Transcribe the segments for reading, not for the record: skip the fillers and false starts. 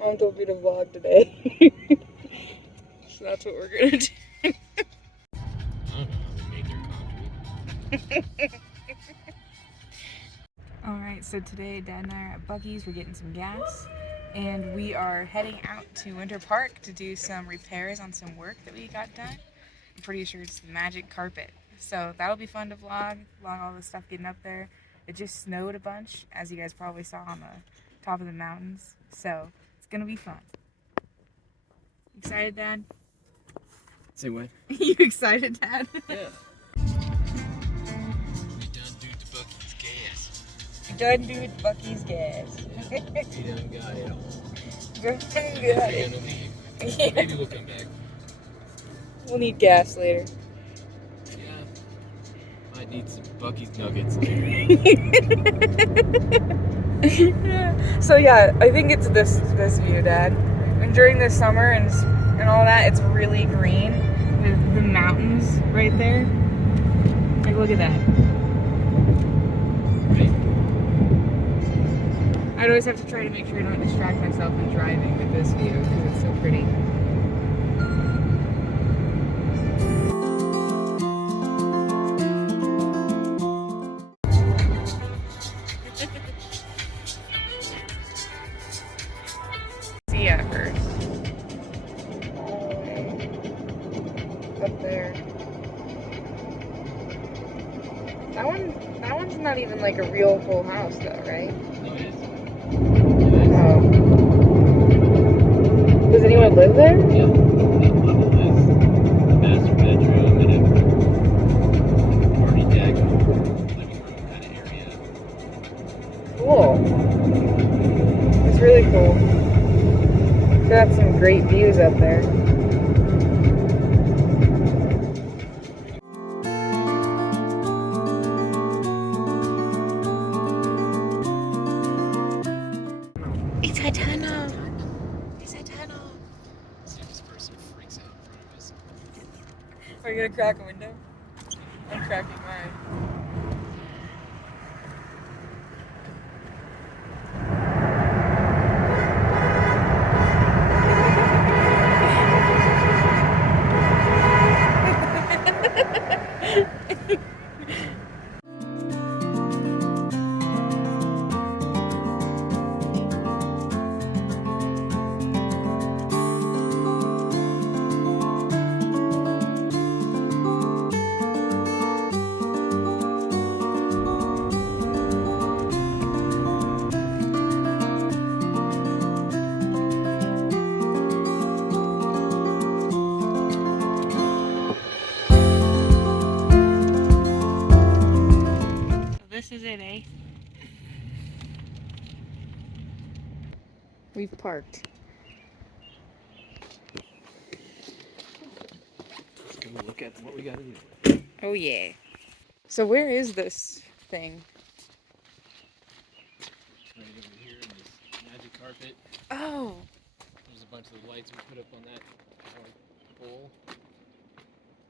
Mom told me to vlog today. So that's what we're gonna do. I don't know how they made their concrete. Alright, so today Dad and I are at Buc-ee's. We're getting some gas. And we are heading out to Winter Park to do some repairs on some work that we got done. I'm pretty sure it's the magic carpet. So that'll be fun to vlog all the stuff getting up there. It just snowed a bunch, as you guys probably saw on the top of the mountains. So it's gonna be fun. Excited, Dad? Say what? You excited, Dad? Yeah. We done do the Buc-ee's gas. We done do Buc-ee's gas. We done got it all. Done got We're it. gonna leave. Yeah. Maybe we'll come back. We'll need gas later. Yeah. Might need some Buc-ee's nuggets later. So yeah, I think it's this view, Dad. And during the summer and all that, it's really green with the mountains right there. Like, look at that. Right? I'd always have to try to make sure I don't distract myself when driving with this view because it's so pretty. See ya first. Up there. That one's not even like a real whole house though, right? No, it is. Oh. Does anyone live there? Yeah. Master bedroom and a party deck, living room kind of area. Cool. It's really cool. Got some great views up there. It's a tunnel. It's a tunnel. See if this person freaks out in front of us. Are you gonna crack a window? I'm cracking mine. This is it, eh? We've parked. Let's go look at what we gotta do. Oh yeah. So where is this thing? Right over here in this magic carpet. Oh. There's a bunch of the lights we put up on that pole.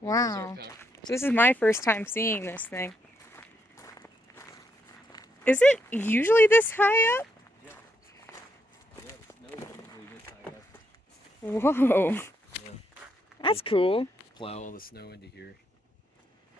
Wow. So this is my first time seeing this thing. Is it usually this high up? Yeah. Yeah, the snow is usually this high up. Whoa. Yeah. That's cool. Plow all the snow into here.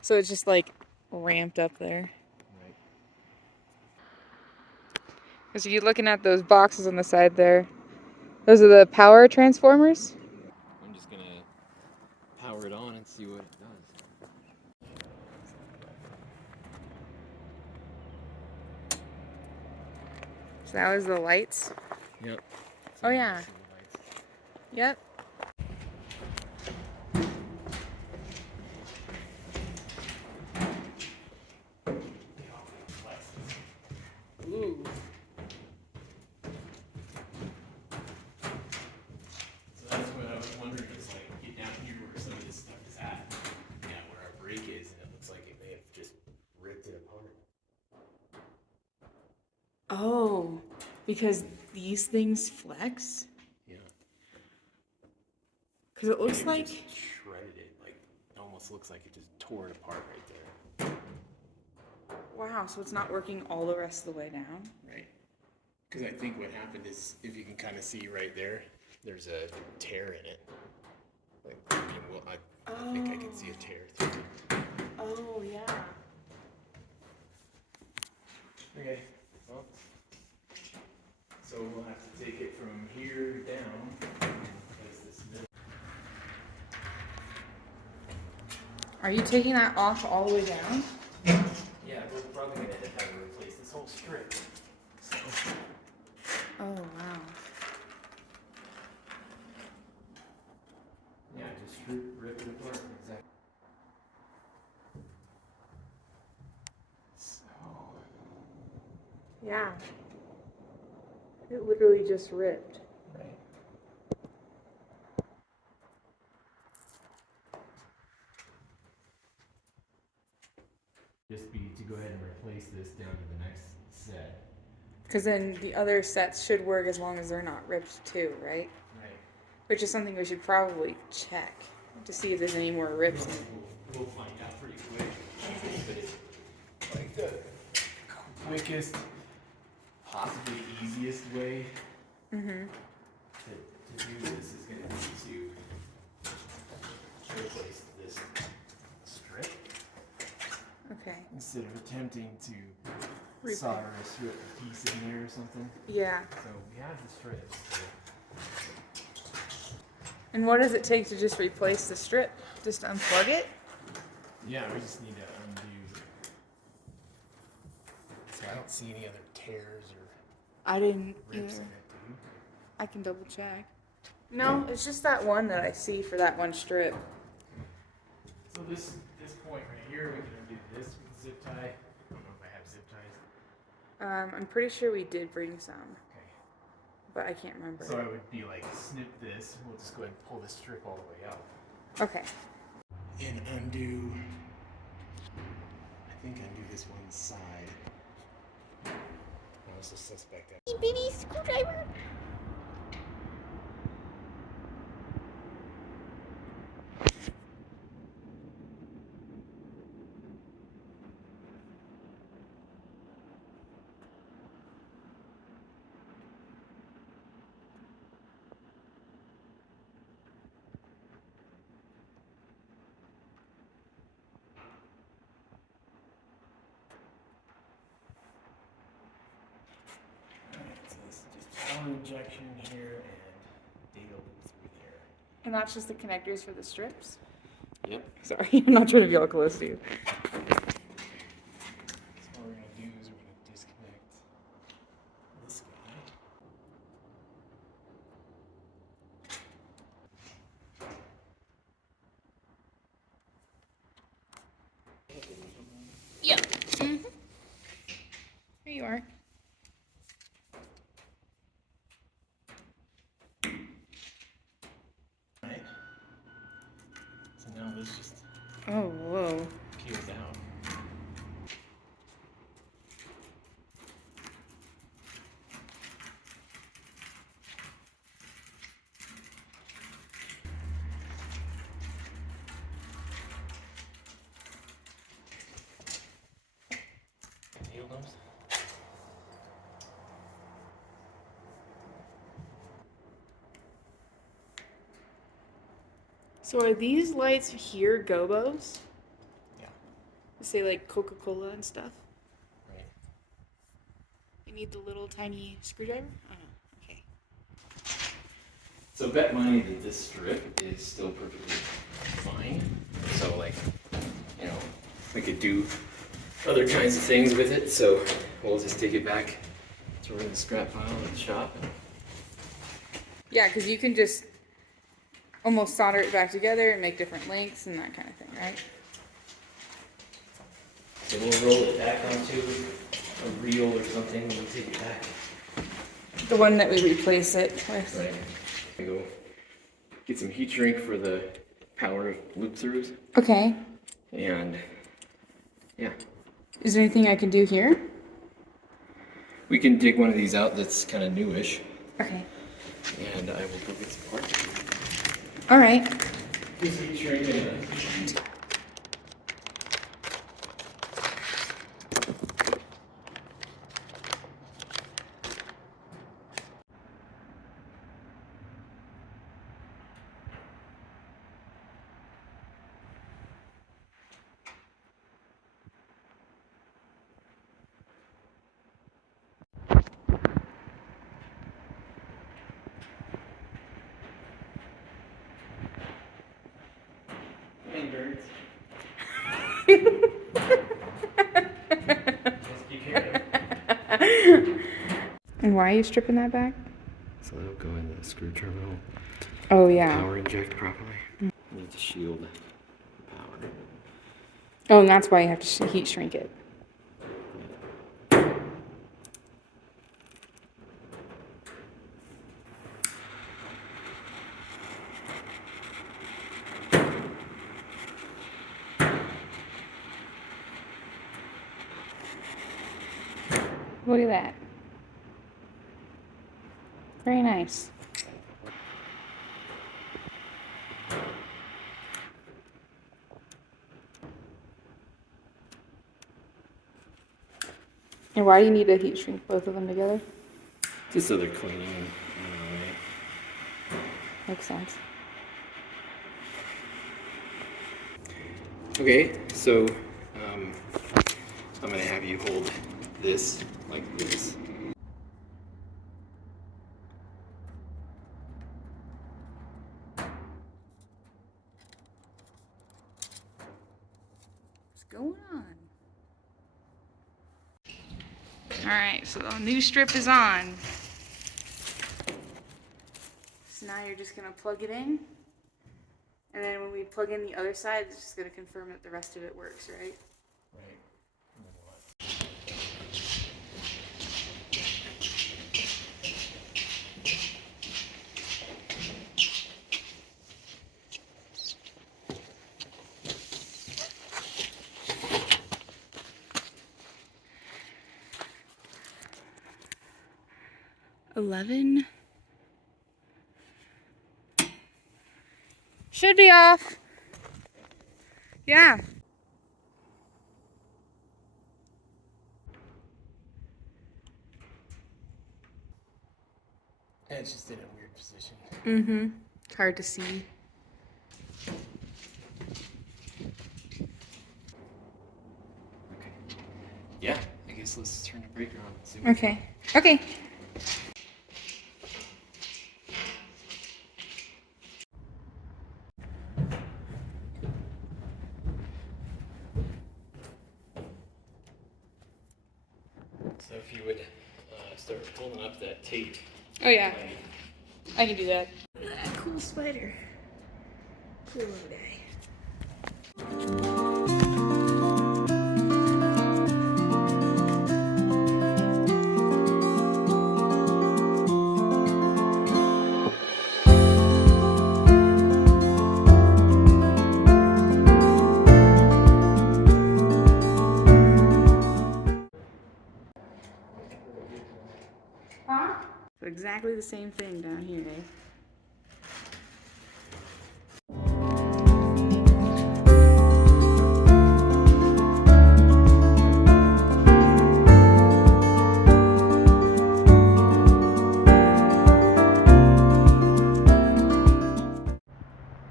So it's just like ramped up there. Right. Because you're looking at those boxes on the side there. Those are the power transformers? I'm just gonna power it on and see what it does. So that was the lights. Yep. Oh, yeah. Yep. Ooh. So that's what I was wondering, is like get down here where some of this stuff is at. Yeah, where our brake is, and it looks like it may have just ripped it apart. Oh, because these things flex? Yeah. Because it looks like... Just shredded it, like it almost looks like it just tore it apart right there. Wow, so it's not working all the rest of the way down? Right. Because I think what happened is, if you can kind of see right there, there's a tear in it. Like, I think I can see a tear through it. Oh, yeah. Okay, well, so we'll have to take it from here down. Because this middle. Are you taking that off all the way down? Yeah, we're probably gonna end up having to replace this whole strip. So, Oh, wow. yeah, just rip it apart. Exactly. So. Yeah. It literally just ripped. Right. Just be to go ahead and replace this down to the next set. Because then the other sets should work as long as they're not ripped too, right? Right. Which is something we should probably check to see if there's any more rips in it. We'll find out pretty quick. But it's like the quickest, possibly easiest way Mm-hmm. to do this is going to be to replace this strip Okay. instead of attempting to Repair. solder a strip piece in there or something. Yeah. So we have the strips. So And what does it take to just replace the strip? Just unplug it? yeah, we just need to undo. So I don't see any other tears or I didn't rips either. in it, do you? I can double check. No, it's just that one that I see for that one strip. So this point right here, we can undo this with zip tie. I don't know if I have zip ties. I'm pretty sure we did bring some, Okay. but I can't remember. So I would be like, snip this. We'll just go ahead and pull this strip all the way out. Okay. And undo. I think undo this one side. I also suspect that. Bitty screwdriver. Alright, so this is just one injection here and data loop through there. And that's just the connectors for the strips? Yep. Sorry, I'm not trying to be all close to you. So what we're gonna do is we're gonna disconnect this guy. Yeah. Mm-hmm. Here you are. Right. So now this just Oh, whoa. peels out. Needle nose. So are these lights here gobos? Yeah. They say like Coca-Cola and stuff. Right. You need the little tiny screwdriver? Oh, okay. So bet money that this strip is still perfectly fine. So like, you know, we could do other kinds of things with it. So we'll just take it back to the scrap pile at the shop. Yeah, because you can just almost solder it back together and make different lengths and that kind of thing, right? So we'll roll it back onto a reel or something and we'll take it back. The one that we replace it with. Right. I go get some heat shrink for the power loop throughs. Okay. And yeah, Is there anything I can do here? we can dig one of these out that's kind of newish. Okay. And I will go get some parts. All right. Get some heat shrink and And why are you stripping that back? So that'll go in the screw terminal. Oh, yeah. Power inject properly. Need to shield the power. Oh, and that's why you have to heat shrink it. Look at that. Very nice. And why do you need to heat shrink both of them together? Just so they're clean. Makes sense. Okay, so I'm gonna have you hold this like this. What's going on? Alright, so the new strip is on. So now you're just gonna plug it in. And then when we plug in the other side, it's just gonna confirm that the rest of it works, right? Right. 11. Should be off. Yeah. And it's just in a weird position. Mm-hmm. It's hard to see. Okay. Yeah, I guess let's turn the breaker on and see what Okay. Okay. So if you would start pulling up that tape. Oh yeah. I can do that. Cool spider. Cool little guy. Huh? So exactly the same thing down here, eh?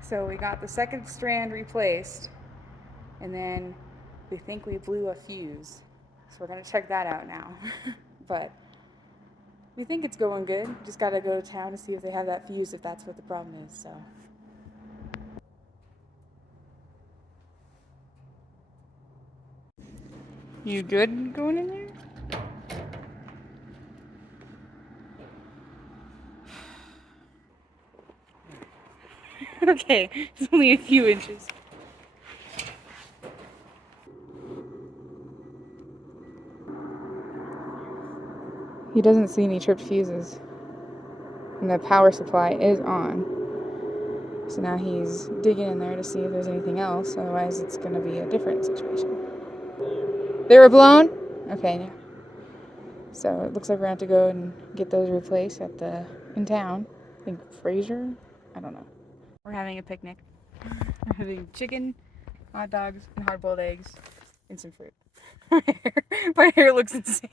So we got the second strand replaced, and then we think we blew a fuse. So we're gonna check that out now. But we think it's going good. Just gotta go to town to see if they have that fuse, if that's what the problem is, so. You good going in there? Okay, it's only a few inches. He doesn't see any tripped fuses. And the power supply is on. So now he's digging in there to see if there's anything else, otherwise it's gonna be a different situation. They were blown? Okay, yeah. So it looks like we're gonna have to go and get those replaced in town. I think Fraser? I don't know. We're having a picnic. We're having chicken, hot dogs, and hard-boiled eggs, and some fruit. My hair looks insane.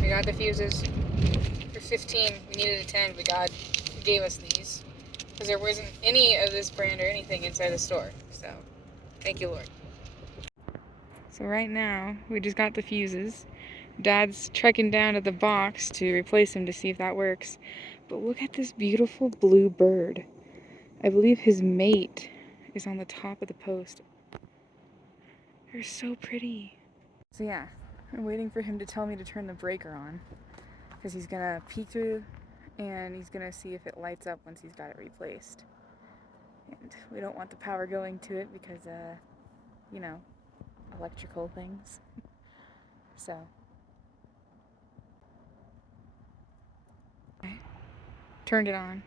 We got the fuses for 15. We needed a 10, but God gave us these because there wasn't any of this brand or anything inside the store. So, thank you, Lord. So right now, we just got the fuses. Dad's trekking down to the box to replace them to see if that works. But look at this beautiful blue bird. I believe his mate is on the top of the post. They're so pretty. So yeah, I'm waiting for him to tell me to turn the breaker on because he's gonna peek through and he's gonna see if it lights up once he's got it replaced. And we don't want the power going to it because, you know, electrical things. So. Okay. Turned it on.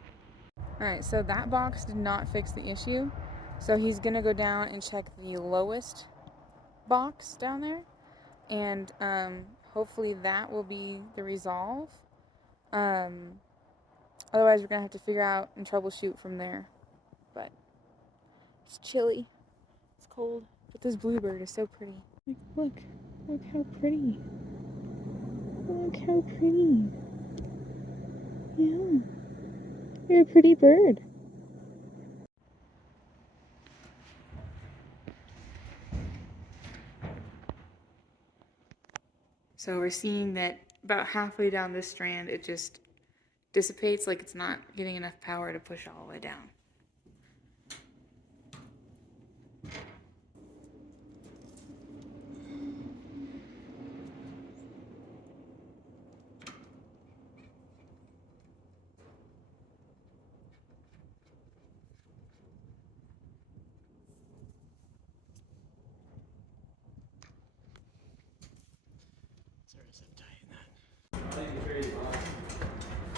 Alright, so that box did not fix the issue. So he's gonna go down and check the lowest box down there. And hopefully that will be the resolve. Otherwise we're gonna have to figure out and troubleshoot from there. But it's chilly. It's cold. But this bluebird is so pretty. Like, look how pretty. Look how pretty. Yeah. You're a pretty bird. So we're seeing that about halfway down this strand, it just dissipates, like it's not getting enough power to push all the way down.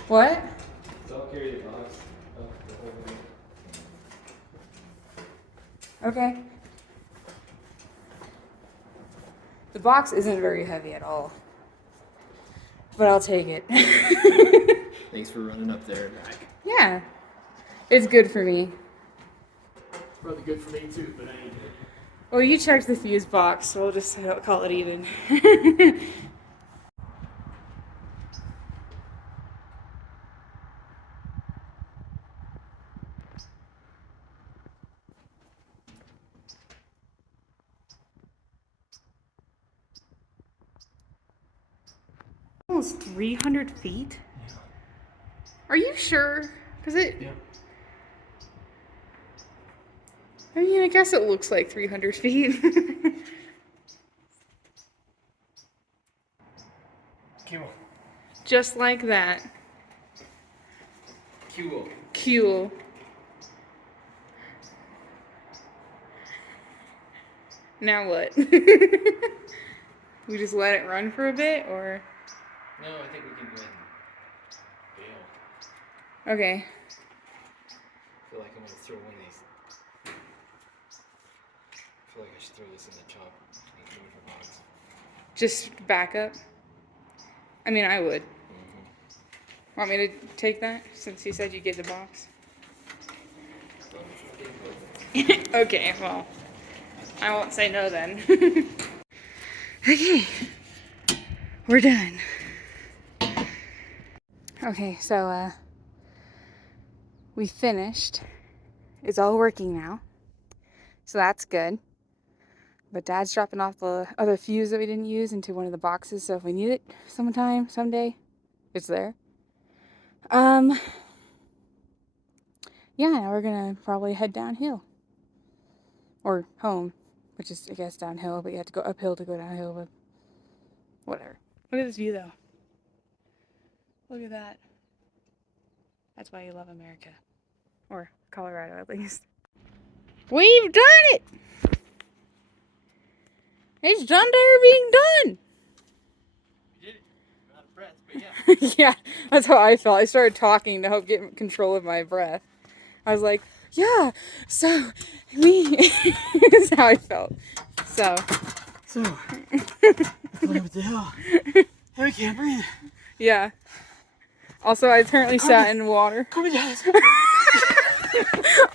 What? So I'll carry the box up the whole way. Okay. The box isn't very heavy at all, but I'll take it. Thanks for running up there and back. Yeah, it's good for me. It's probably good for me too, but I ain't good. Well, you checked the fuse box, so we'll just call it even. Almost 300 feet? Yeah. Are you sure? Because it... Yeah. I mean, I guess it looks like 300 feet. Cool. Just like that. Cool. Cool. Now what? We just let it run for a bit, or? No, I think we can go ahead and bail. Okay. I feel like I'm gonna throw one of these. I feel like I should throw this in the top box. Just back up? I mean, I would. Want me to take that, since you said you get the box? Okay, well, I won't say no then. Okay, we're done. Okay, so, we finished. It's all working now. So that's good. But Dad's dropping off the other fuse that we didn't use into one of the boxes, so if we need it someday, it's there. Yeah, now we're gonna probably head downhill. Or home, which is, I guess, downhill, but you have to go uphill to go downhill, but whatever. Look at this view, though. Look at that. That's why you love America. Or Colorado, at least. We've done it! It's done to being done! We did it. I'm out of breath, but yeah. Yeah, that's how I felt. I started talking to help get control of my breath. I was like, yeah, so, is how I felt. So. What the hell? Hey, we can't breathe. Yeah. Also, I apparently sat in water. Come down.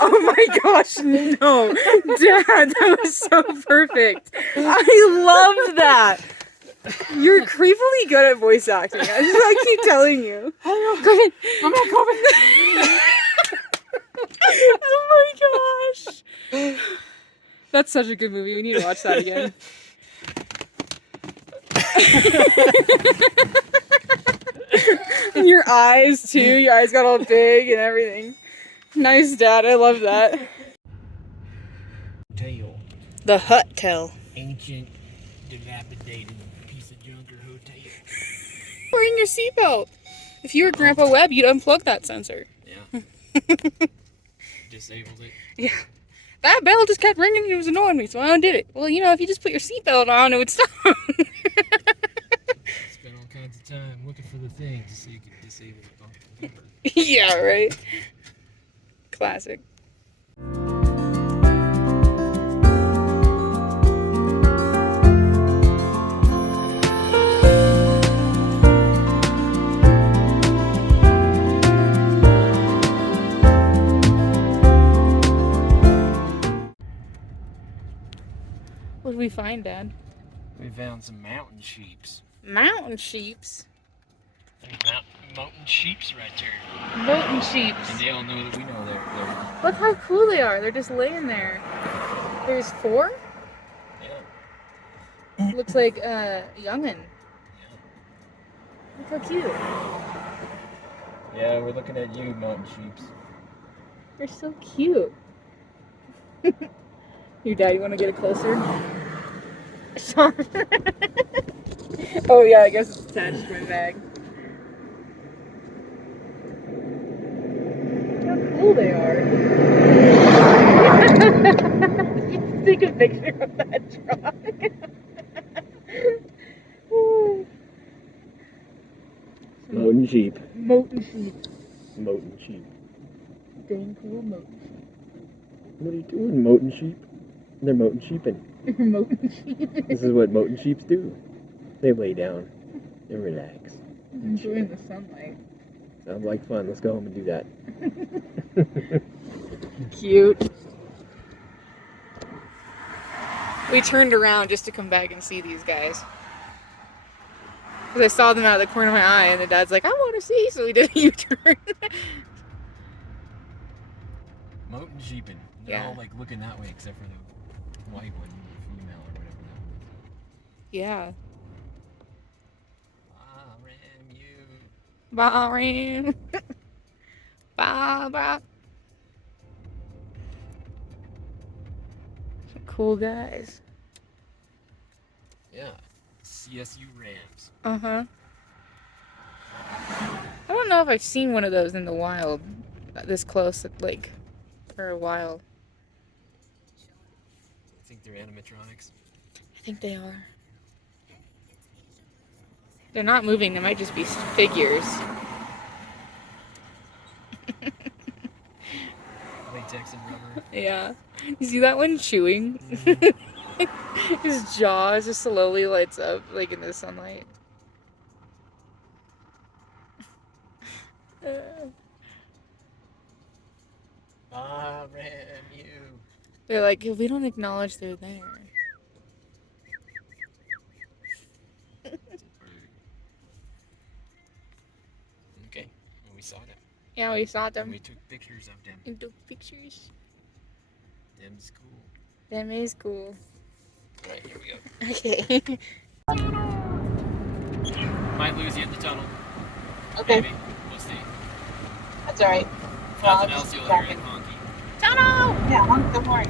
Oh my gosh, no. Dad, that was so perfect. I loved that. You're creepily good at voice acting. I keep telling you. Come in. I'm not coming. Oh my gosh. That's such a good movie. We need to watch that again. And your eyes too. Your eyes got all big and everything. Nice, Dad. I love that. Tail. The hut tail. ancient, dilapidated piece of junk or hotel. Wearing your seatbelt. If you were Grandpa Webb, you'd unplug that sensor. Yeah. Disabled it. Yeah. That bell just kept ringing and it was annoying me, so I undid it. Well, you know, if you just put your seatbelt on, it would stop. Spent all kinds of time looking for the thing just so you could disable the bumper. Yeah, right? Classic. What did we find, Dad? We found some mountain sheeps. Mountain sheeps? Mountain sheeps right there. Mountain sheeps. And they all know that we know they're Look how cool they are. They're just laying there. There's 4? yeah. Looks like youngin'. Yeah. Look how cute. Yeah, we're looking at you, mountain sheeps. They're so cute. Your dad, you want to get it closer? Sean. Oh yeah, I guess it's attached to my bag. How cool they are. Take a picture of that truck. Mountain sheep. Mountain sheep. Mountain sheep. Dang cool mountain sheep. What are you doing, mountain sheep? They're mountain sheeping. Mountain sheep. This is what mountain sheeps do. They lay down and relax. Enjoying the sunlight. Sounds like fun. Let's go home and do that. Cute. We turned around just to come back and see these guys. Because I saw them out of the corner of my eye, and the dad's like, I want to see, so we did a U-turn. Mountain sheeping. They're Yeah. all like looking that way except for the white one, the female or whatever that was. Yeah. Ah, ram you. Bye, Ram. Bye, bye. Some cool guys. Yeah. CSU Rams. Uh-huh. I don't know if I've seen one of those in the wild this close, like, for a while. I think they're animatronics. I think they are. They're not moving, they might just be figures. Latex and rubber. Yeah. You see that one chewing? Mm-hmm. His jaw just slowly lights up, like in the sunlight. Ah, ram you. They're like, if we don't acknowledge they're there. Okay, well, we saw them. Yeah, we saw And them. we took pictures of them. And took pictures. Them's cool. Them is cool. Alright, here we go. Okay. Might lose you in the tunnel. Okay, Maybe. We'll see. that's alright. Nothing else you'll hear in honky. Tunnel! Yeah, don't worry.